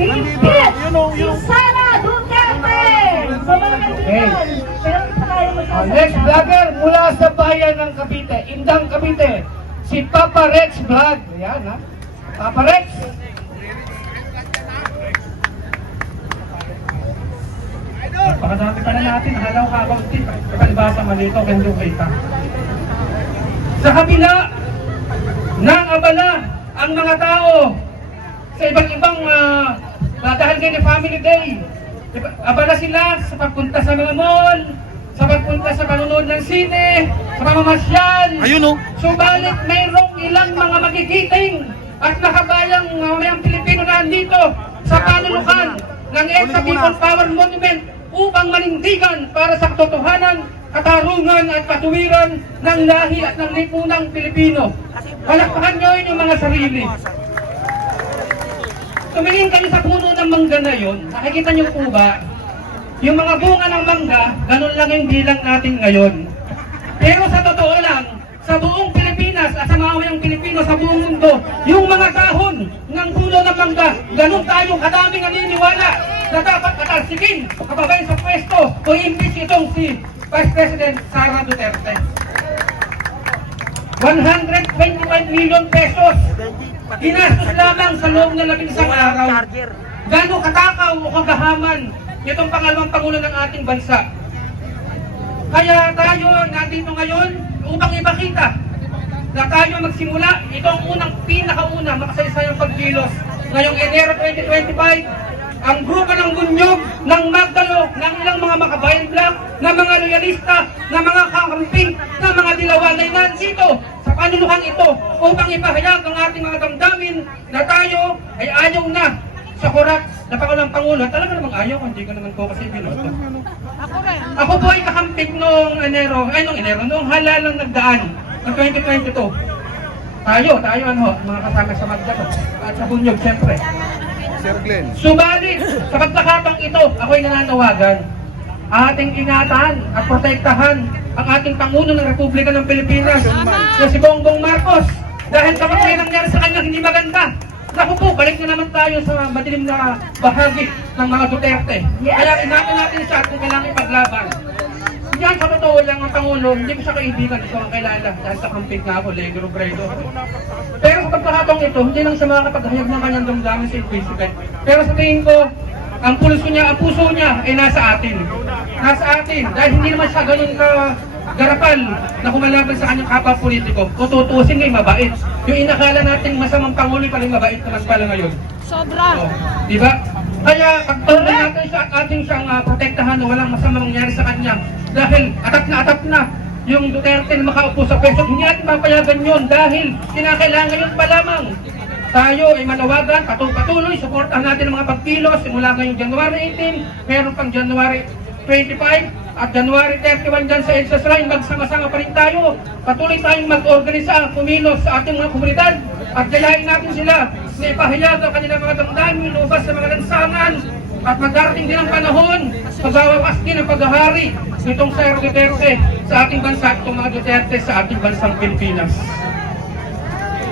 Impeach si Sara Duterte! So mga kaibigan, pero pa tayo Next vlogger mula sa bayan ng Cavite, Indang Cavite, si Papa Rex Vlog. Ayan ha. Papa Rex. Napakadami pa na natin. Halaw kakaunti. Kalibasa malito. Kendo kita. Sa kabila ng abala ang mga tao sa iba't ibang dahil ngayon Family Day. Abala sila sa pagpunta sa mga mall, sa pagpunta sa panunood ng sine, sa pamamasyal. Ayun, oh. Subalit mayroong ilang mga magigiting at nakabayang mamayang Pilipino na andito sa panulukan ng EDSA People Power Monument upang manindigan para sa katotohanan, katarungan at katuwiran ng lahi at ng lipunang Pilipino. Palakpakan nyo yung mga sarili. Tumingin kayo sa puno ng mangga na yun, nakikita nyo po ba? Yung mga bunga ng mangga, ganun lang yung bilang natin ngayon. Pero sa totoo lang, sa buong Pilipinas at sa mga mayang Pilipino sa buong mundo, yung mga dahon ng puno ng mangga, ganun tayo kadaming naniniwala na dapat katalsikin, kababayan sa pwesto o impeach itong si Vice President Sara Duterte. 125 million pesos ginastos lamang sa loob ng 11 araw. Gano'ng katakaw o kagahaman itong pangalawang pangulo ng ating bansa. Kaya tayo nandito ngayon upang ipakita na tayo magsimula itong pinakauna makasaysayang pagkilos. Ngayong Enero 2025, ang grupo ng Bunyog, ng Magdalo, ng ilang mga makabayan block, ng mga loyalista, ng mga kakamping, ng mga dilawanay nandito sa panulukan ito upang ipahayag ang ating mga damdamin na tayo ay ayaw na sa kurat na Pangulong Pangulo. Talaga namang ayaw, hindi ko naman po kasi binoto. Ako po ay kakamping noong noong halalang nagdaan, ng 2022. Tayo, mga kasama sa Magdalo at sa Bunyog, siyempre. Sir Glenn. Subalit, sa pagkakataong ito, ako'y nananawagan. Ating ingatan at protektahan ang ating Pangulo ng Republika ng Pilipinas, na si Bongbong Marcos. Dahil kapag may nangyari sa kanya hindi maganda, naku po, balik na naman tayo sa madilim na bahagi ng mga Duterte. Kaya ingatan natin siya at kung kailangan ipaglaban. Yan, sa totoo lang ang Pangulo, hindi ko siya kaibigan, ito ang kilala dahil sa kamping na ako, Legro Bredo. Pero sa pagkakataong ito, hindi lang siya makakapaghayag ng kanyang damdamin sa impeachment. Pero sa tingin ko, ang puso niya ay nasa atin. Nasa atin, dahil hindi naman siya ganun garapal na kumalaban sa kanyang kapwa politiko. Kung tutusin nga'y mabait. Yung inakala natin masamang Pangulo paling mabait naman pala ngayon. Sobra! Diba? Kaya pagtuloy natin siya at ating siyang protektahan na walang masamang mangyari sa kanya. Dahil atap na yung Duterte na makaupo sa pwesto. Hindi natin mapayagan yun dahil kinakailangan yun pa lamang. Tayo ay manawagan, patuloy, suportahan natin ang mga pagkilos simula ngayong January 18, meron pang January 25 at January 31 dyan sa EDSA Shrine. Magsama-sama pa rin tayo. Patuloy tayong mag-organisa, kumilos sa ating mga komunidad at gayahin natin sila na ipahayag ang kanilang mga damdamin, lumabas sa mga lansangan at magdarating din ang panahon pagwawakas din ang paghahari nitong Sara Duterte sa ating bansa at itong mga Duterte sa ating bansang Pilipinas.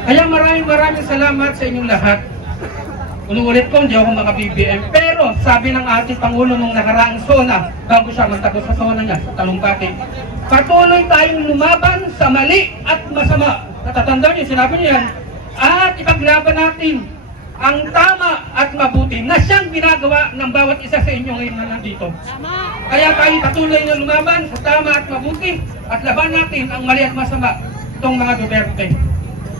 Kaya maraming salamat sa inyong lahat. Ulit ko, hindi ako maka-BBM. Pero sabi ng ating Pangulo nung nakaraang SONA, bago siya magtapos sa SONA niya, sa talumpati, patuloy tayong lumaban sa mali at masama. Natatandaan niyo, sinabi niyo yan. At ipaglaban natin ang tama at mabuti na siyang ginagawa ng bawat isa sa inyo ngayon na nandito. Kaya tayo patuloy na lumaban sa tama at mabuti at laban natin ang mali at masama itong mga Duterte.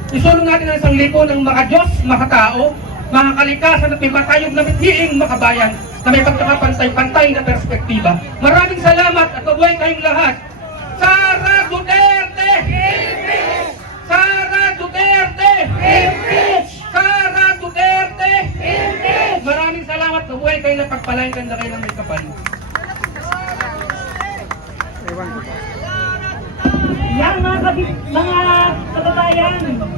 Isulong natin ang isang libo ng makadiyos, makatao, mga kalikasan at may matayog na mithiing makabayan na may pagkakapantay-pantay na perspektiba. Maraming salamat at mabuhay kayong lahat. Sara Duterte! Impeach! Sara Duterte! Impeach! Sara Duterte! Impeach! Maraming salamat. Mabuhay kayo na pagpalain kayo na kayo ng may kapal. Yan mga kababayan!